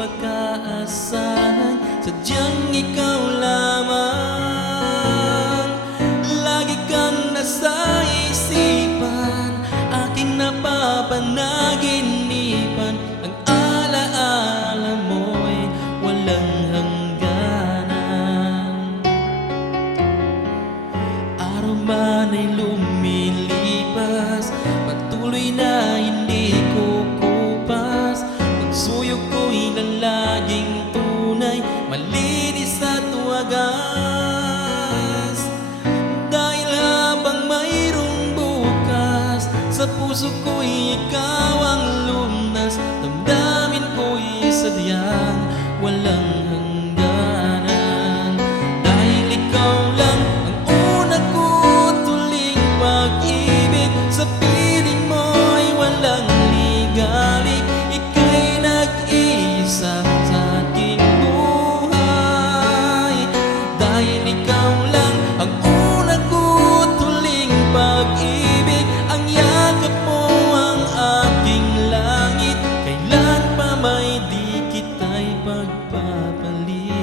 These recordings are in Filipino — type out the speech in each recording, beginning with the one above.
pagkaasahan, sadyang ikaw lamang. Lagi kang nasa isipan, aking napapanaginipan. Ang alaala mo'y walang hangganan. Araw man ay lumilipas, patuloy na hindi kukupas. Pagsuyok ko'y lalaging tunay, malinis at wagas. Dahil habang mayroong bukas, sa puso ko'y ikaw ang lunas. Damdamin ko'y sadyang walang hangganan. Dahil ikaw lang ang una ko tuling pag-ibig, sa piling mo'y walang ligalig. Ika'y nag-iisa sa aking buhay. Dahil ikaw lang ang una ko tuling pag-ibig, ang yakap mo ang aking langit. Kailan pa may di kita'y pagpapalit.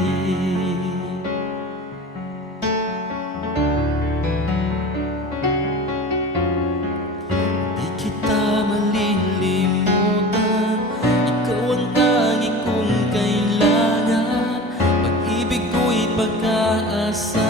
Di kita malilimutan, ikaw ang tangi kong kailangan. Pag-ibig ko'y pagkaasa,